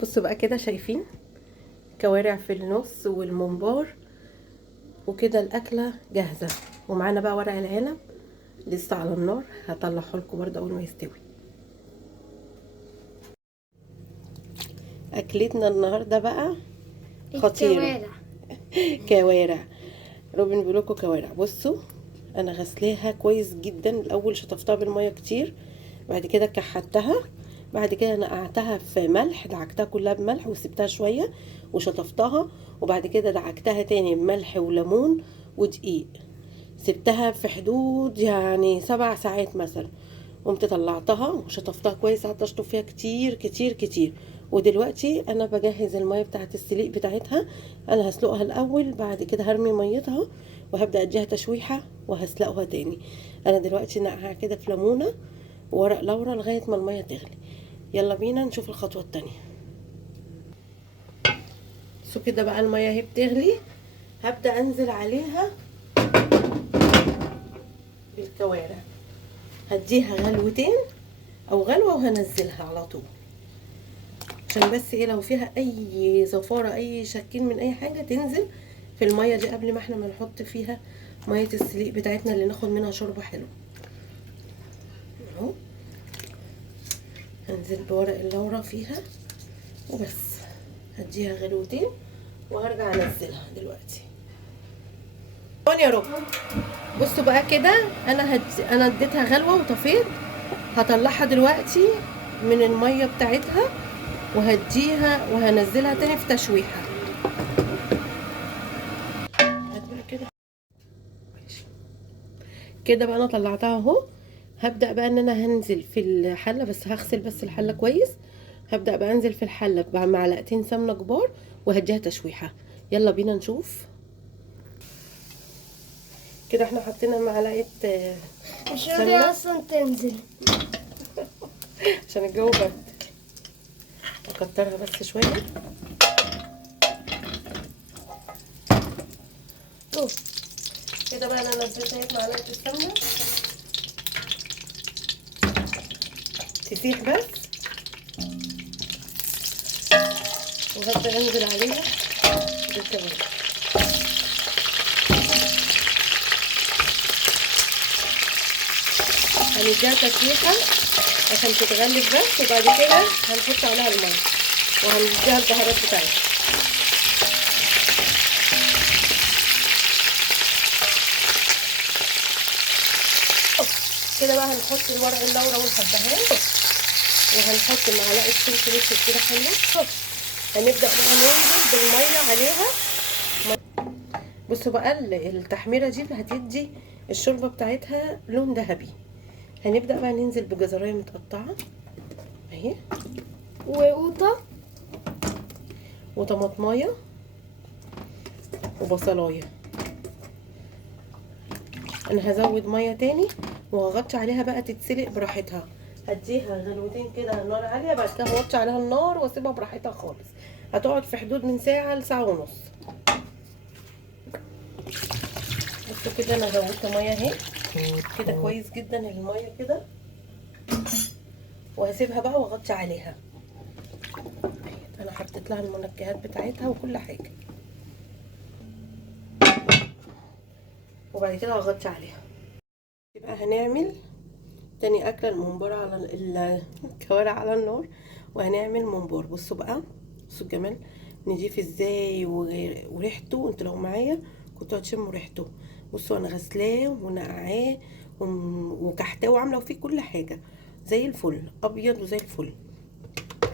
بصوا بقى كده، شايفين كوارع في النص والممبار وكده، الاكله جاهزه. ومعانا بقى ورق العنب لسه على النار، هطلعه لكم برده اول ما يستوي. اكلتنا النهارده بقى خطيره. الكوارع. كوارع. روبن بيقولكوا كوارع. بصوا، انا غسلاها كويس جدا. الاول شطفتها بالميه كتير، بعد كده كحتها، بعد كده نقعتها في ملح، دعكتها كلها بملح وسبتها شويه وشطفتها، وبعد كده دعكتها تاني بملح وليمون ودقيق. سبتها في حدود يعني 7 ساعات مثلا. قمت طلعتها وشطفتها كويس، قعدت اشطف فيها كتير كتير كتير. ودلوقتي انا بجهز الميه بتاعه السليق بتاعتها. انا هسلقها الاول، بعد كده هرمي ميتها وهبدا اديها تشويحه وهسلقها تاني. انا دلوقتي نقعها كده في ليمونه وورق لورا لغايه ما الميه تغلي. يلا بينا نشوف الخطوه التانية. بصوا كده بقى، الميه اهي بتغلي. هبدا انزل عليها بالكوارع. هديها غلوتين او غلوه وهنزلها على طول، عشان بس ايه، لو فيها اي زفاره اي شكين من اي حاجه تنزل في الميه دي قبل ما احنا ما نحط فيها ميه السليق بتاعتنا اللي ناخد منها شوربه حلوه. اهو هنزل بورق اللورا فيها وبس. هديها غلوتين وهرجع انزلها دلوقتي. هون يا رب. بصوا بقى كده، انا اديتها غلوه وطفيت. هطلعها دلوقتي من الميه بتاعتها وهديها وهنزلها تاني في تشويحه. هات بقى كده. كده بقى انا طلعتها اهو. هبدأ بقى ان انا هنزل في الحلة، بس هغسل بس الحلة كويس. هبدأ بقى انزل في الحلة بمعلقتين سمنة كبار وهديها تشويحة. يلا بينا نشوف. كده احنا حطينا معلقة مش راضية سمنة اصلا تنزل. عشان الجو برد. اكترها بس شوية. شوف كده بقى، انا نزلت اهي معلقة السمنة تسيح بس، وهبدأ انزل عليها بالكوارع. هنديها تشويحة عشان تتغلف بس، وبعد كده هنحط عليها المية وهنديها البهارات بتاعتها. كده بقى هنحط الورق اللورا والحبهان، وهنحط معلقة فلفل اسود كده حلوة. هنبدأ بقى ننزل بالمية عليها. بصوا بقى، التحميرة دي هتدي الشوربة بتاعتها لون ذهبي. هنبدأ بقى ننزل بجزراية متقطعة اهي، وقوطة وطماطمايه وبصلايه. انا هزود ميه تاني وهغطي عليها بقى تتسلق براحتها. هديها غلوتين كده على نار عاليه، بعد كده هوطي عليها النار واسيبها براحتها خالص. هتقعد في حدود من ساعه لساعه ونص. بصوا كده، انا زودت ميه اهي كده كويس جدا الميه كده، وهسيبها بقى واغطي عليها. انا حطيت لها المنكهات بتاعتها وكل حاجه، وبعد كده هغطي عليها. يبقى هنعمل تاني اكله الممبار على الكوارع على النار، وهنعمل ممبار. بصوا بقى، بصوا الجمال نضيف ازاي وريحته. انتوا لو معايا كنتوا هتشموا ريحته. بصوا انا غسلاه ونقعاه وكحتاه وعامله فيه كل حاجه زي الفل، ابيض وزي الفل.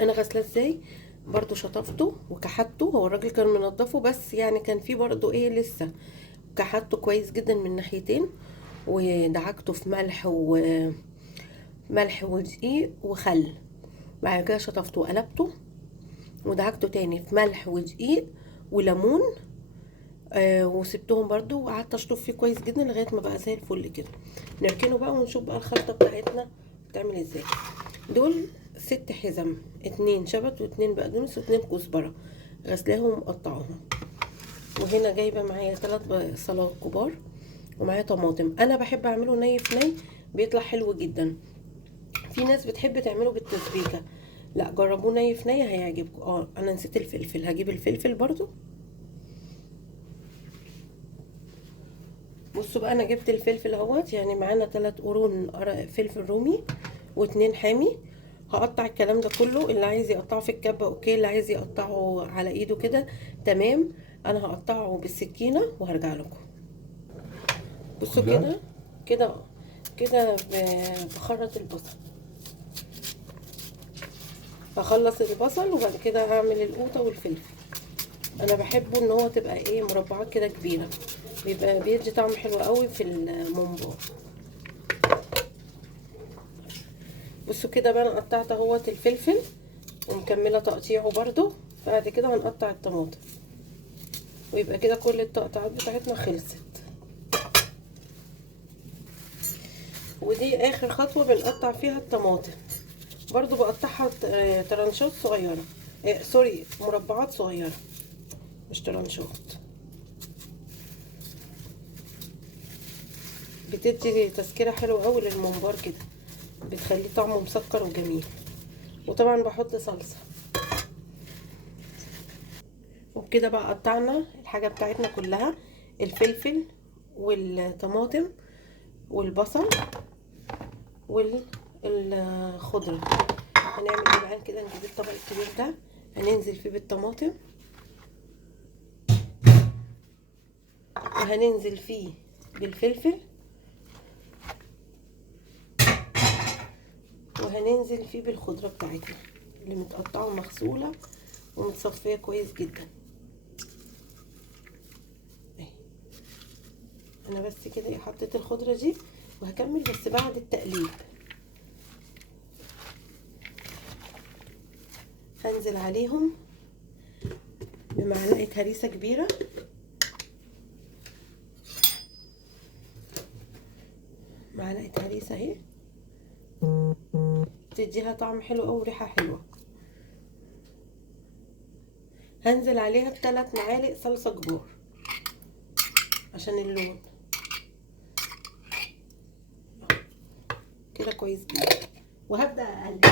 انا غسلاه ازاي برضو، شطفته وكحته. هو الراجل كان منضفه بس يعني كان فيه برضو ايه لسه. كحته كويس جدا من ناحيتين، ودعكته في ملح ودقيق وخل. بعد كده شطفته وقلبته ودعكته تاني في ملح ودقيق وليمون. وسبتهم برضو وقعدت اشطف فيه كويس جدا لغايه ما بقى زي الفل كده. نركنه بقى ونشوف بقى الخلطه بتاعتنا بتعمل ازاي. دول 6 حزم، 2 شبت و2 بقدونس و2 كزبره، غسلاهم ومقطعاهم. وهنا جايبه معايا 3 بصلات كبار، ومعايا طماطم. انا بحب اعمله ني في ني، بيطلع حلو جدا. في ناس بتحب تعمله بالتسبيكه، لا جربوه ني في ني هيعجبكم. انا نسيت الفلفل، هجيب الفلفل برضو. بصوا بقى انا جبت الفلفل اهوت، يعني معانا 3 قرون فلفل رومي و2 حامي. هقطع الكلام ده كله، اللي عايز يقطعه في الكبه اوكي، اللي عايز يقطعه على ايده كده تمام. انا هقطعه بالسكينه وهرجع لكم. بصوا كده كده كده بخرط البصل. هخلص البصل وبعد كده هعمل القوطه والفلفل. انا بحبه ان هو تبقى ايه مربعات كده كبيره، بيبقى بيدي طعم حلو قوي في الممبار. بصوا كده بقى انا قطعت اهوت الفلفل ومكمله تقطيعه برضو. بعد كده هنقطع الطماطم ويبقى كده كل التقطيعات بتاعتنا خلصت. ودي اخر خطوه بنقطع فيها الطماطم، برضو بقطعها ترانشات صغيره، سوري مربعات صغيره مش ترانشات. بتدي تسكيره حلوه قوي للممبار كده، بتخليه طعمه مسكر وجميل. وطبعا بحط صلصه. وبكده بقى قطعنا الحاجه بتاعتنا كلها، الفلفل والطماطم والبصل والخضره. هنعمل ايه بقى كده؟ نجيب الطبق الكبير ده هننزل فيه بالطماطم، وهننزل فيه بالفلفل، وهننزل فيه بالخضره بتاعتنا اللي متقطعه ومغسوله ومتصفيه كويس جدا. انا بس كده حطيت الخضره دي وهكمل بس بعد التقليب. هنزل عليهم بمعلقه هريسه كبيره، معلقه هريسه اهي تديها طعم حلو قوي وريحه حلوه. هنزل عليها ب3 معالق صلصه كبار عشان اللون كده كويس جدا. وهبدا اقلب.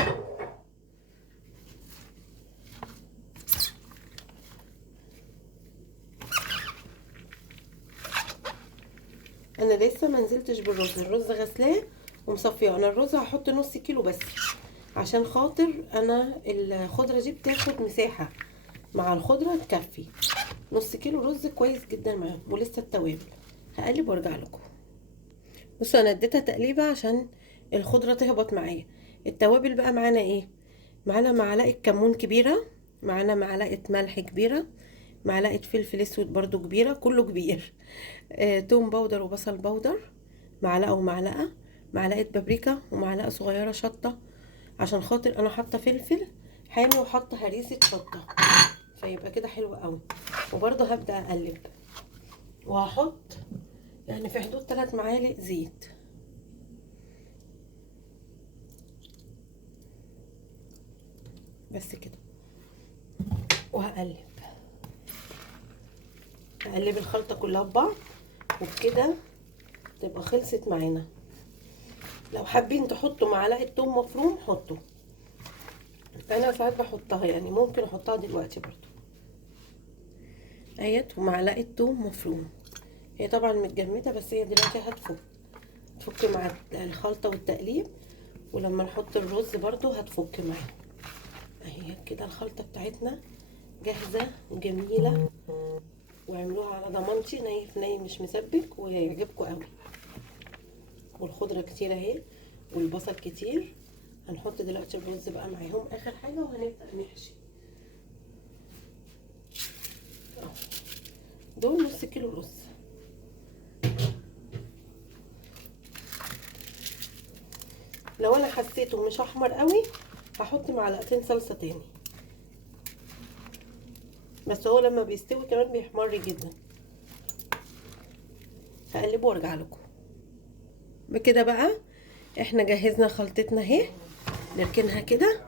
انا لسه ما نزلتش بالرز، الرز غسلاه ومصفيه. انا الرز هحط نص كيلو بس عشان خاطر انا الخضره دي بتاخد مساحه، مع الخضره تكفي. نص كيلو رز كويس جدا معاهم. ولسه التوابل هقلب وارجع لكم. بصوا انا اديتها تقليبه عشان الخضره تهبط معايا. التوابل بقى معانا ايه؟ معانا معلقه كمون كبيره، معانا معلقه ملح كبيره، معلقه فلفل اسود برضو كبيره، كله كبير. توم باودر وبصل باودر معلقه ومعلقه، معلقه بابريكا ومعلقه صغيره شطه، عشان خاطر انا حاطه فلفل حامي وحاطه هريسه شطه فيبقى كده حلو قوي. وبرضو هبدا اقلب وهحط يعني في حدود 3 معالق زيت بس كده. وهقلب الخلطه كلها ببعض وبكده تبقى خلصت معانا. لو حابين تحطوا معلقه توم مفروم حطوا، انا ساعات بحطها يعني ممكن احطها دلوقتي برضو اهيت. ومعلقه توم مفروم، هي طبعا متجمده بس هي دلوقتي هتفك مع الخلطه والتقليب. ولما نحط الرز برضو هتفك معاه. اهي كده الخلطه بتاعتنا جاهزه وجميله، واعملوها على ضمانتي ني في ني مش مسبك وهيعجبكم قوي. والخضره كتير اهي والبصل كتير. هنحط دلوقتي الرز بقى معاهم اخر حاجه وهنبدا نحشي. دول نص كيلو رز. لو انا حسيته مش احمر قوي هحط معلقتين صلصه تاني، بس هو لما بيستوي كمان بيحمر جدا. هقلبه وارجع لكم. بكده بقى احنا جهزنا خلطتنا اهي، نركنها كده.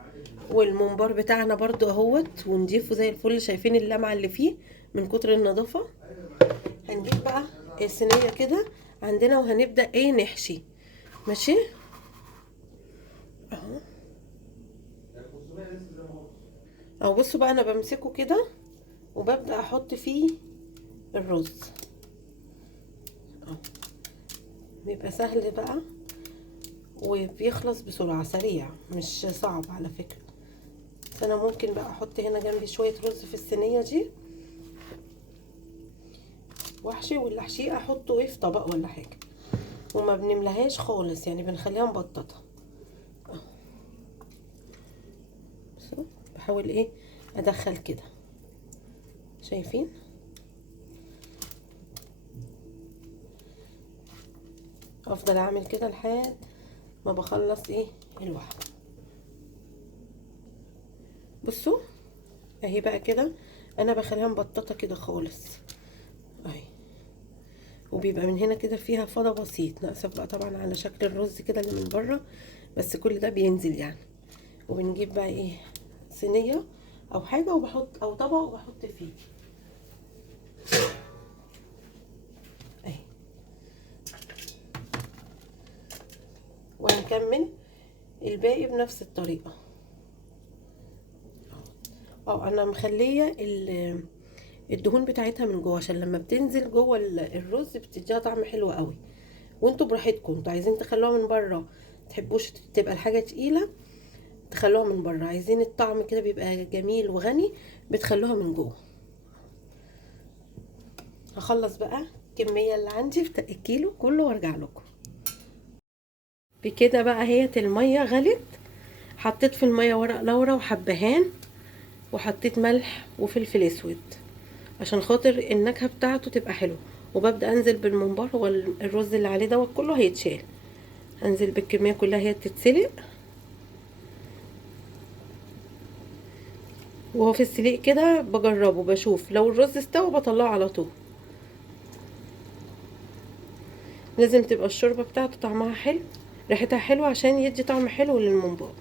والممبار بتاعنا برضو اهوت ونضيفه زي الفل، شايفين اللمعه اللي فيه من كتر النظافه. هنجيب بقى الصينيه كده عندنا وهنبدا ايه نحشي. ماشي اهو. اهو بصوا بقى، انا بمسكه كده وببدأ احط فيه الرز اهو. بيبقى سهل بقى وبيخلص بسرعة، سريع مش صعب على فكرة. بس انا ممكن بقى احط هنا جنبي شوية رز في الصينية دي واحشي، واللي احشيه احطه ايه في طبق ولا حاجة، وما بنملهاش خالص يعني، بنخليها مبططة. بصوا بحاول ايه ادخل كده، شايفين؟ افضل اعمل كده لحد ما بخلص ايه الواحدة. بصوا اهي بقى كده، انا بخليها مبططة كده خالص اهي، وبيبقى من هنا كده فيها فضا بسيط، ناقصه بقى طبعا على شكل الرز كده اللي من بره، بس كل ده بينزل يعني. وبنجيب بقى ايه صينيه او حاجه وبحط، او طبق وبحط فيه اهي. وهنكمل الباقي بنفس الطريقه. انا مخليه الدهون بتاعتها من جوه، عشان لما بتنزل جوه الرز بتديها طعم حلو قوي. وانتوا براحتكم، انتوا عايزين تخلوها من بره تحبوش تبقى الحاجه تقيله، تخلوها من بره. عايزين الطعم كده بيبقى جميل وغني، بتخلوها من جوه. هخلص بقى الكميه اللي عندي في الكيلو كله وارجع لكم. بكده بقى هي الميه غلت، حطيت في الميه ورق لورا وحبهان، وحطيت ملح وفلفل اسود عشان خاطر النكهه بتاعته تبقى حلوه. وببدا انزل بالممبار، والرز اللي عليه دوت كله هيتشال، انزل بالكميه كلها هي تتسلق. وهو في السليق كده بجربه، بشوف لو الرز استوى بطلعه على طول. لازم تبقى الشوربه بتاعته طعمها حلو، ريحتها حلوه، عشان يدي طعم حلو للممبار.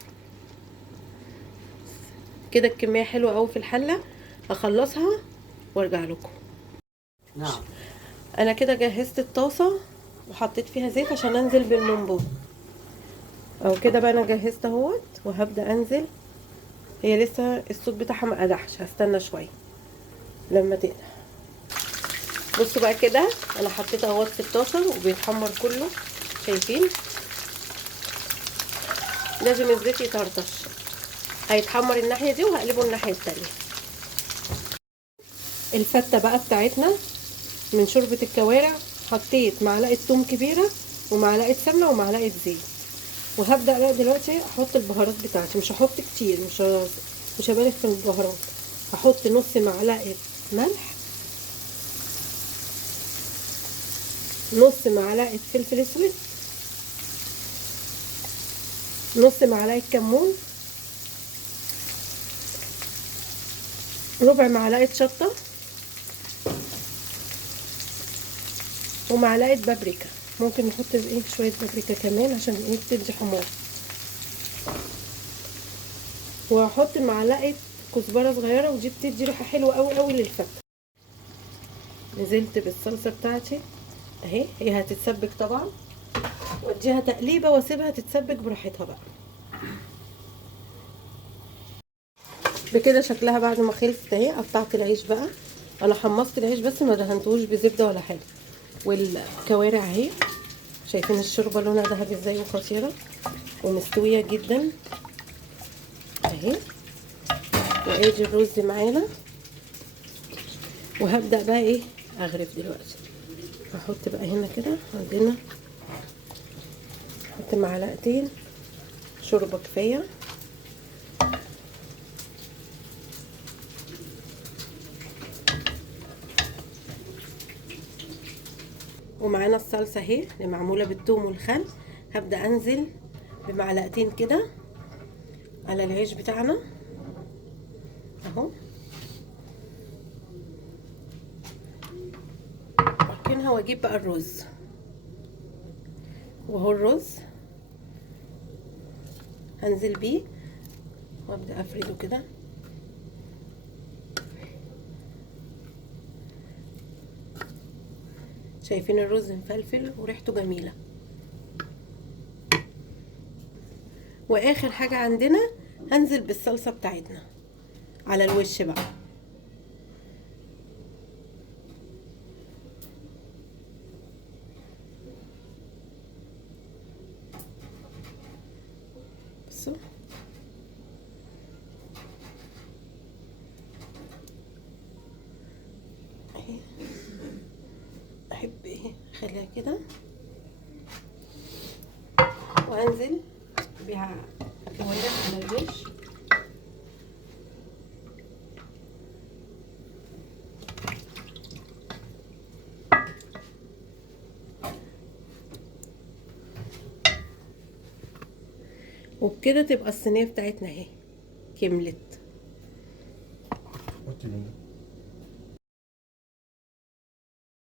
كده الكميه حلوه قوي في الحله، هخلصها وارجع لكم. نعم. انا كده جهزت الطاسه وحطيت فيها زيت عشان انزل بالممبار. او كده بقى انا جهزت اهوت، وهبدا انزل. هي لسه الصوت بتاعها ما قدحش، هستنى شويه لما تقدح. بصوا بقى كده، انا حطيت اهوت في الطاسه وبيتحمر كله، شايفين؟ لازم الزيت يطرطش. هيتحمر الناحيه دي وهقلبه الناحيه التانيه. الفته بقى بتاعتنا من شوربه الكوارع، حطيت معلقه توم كبيره ومعلقه سمنه ومعلقه زيت. وهبدا بقى دلوقتي احط البهارات بتاعتي، مش هحط كتير، مش هبالغ في البهارات. هحط نص معلقه ملح، نص معلقه فلفل اسود، نص معلقه كمون، ربع معلقه شطه، ومعلقه بابريكا. ممكن نحط ايه شويه بابريكا كمان عشان ايه بتدي حمار. وهحط معلقه كزبره صغيره، ودي بتدي ريحه حلوه قوي قوي للفته. نزلت بالصلصه بتاعتي اهي، هي هتتسبك طبعا، واديها تقليبه واسيبها تتسبك براحتها بقى. بكده شكلها بعد ما خلصت اهي. قطعت العيش بقى، انا حمصت العيش بس ما دهنتوش بزبده ولا حاجه. والكوارع اهي، شايفين الشوربه لونها ذهبي ازاي وخطيره ومستويه جدا اهي. وادي الرز معانا، وهبدا بقى ايه اغرف دلوقتي. هحط بقى هنا كده عندنا، احط معلقتين شوربه كفايه. ومعانا الصلصه اهي اللي معموله بالثوم والخل. هبدا انزل بمعلقتين كده على العيش بتاعنا اهو، واركنها واجيب بقى الرز. وهو الرز هنزل بيه وابدا افرده كده. شايفين الرز مفلفل وريحته جميله. واخر حاجه عندنا هنزل بالصلصه بتاعتنا. على الوش بقى. بصوا اهي، احب ايه اخليها كده وانزل بيها اكونها على الوش. وبكده تبقى الصينيه بتاعتنا اهي كملت.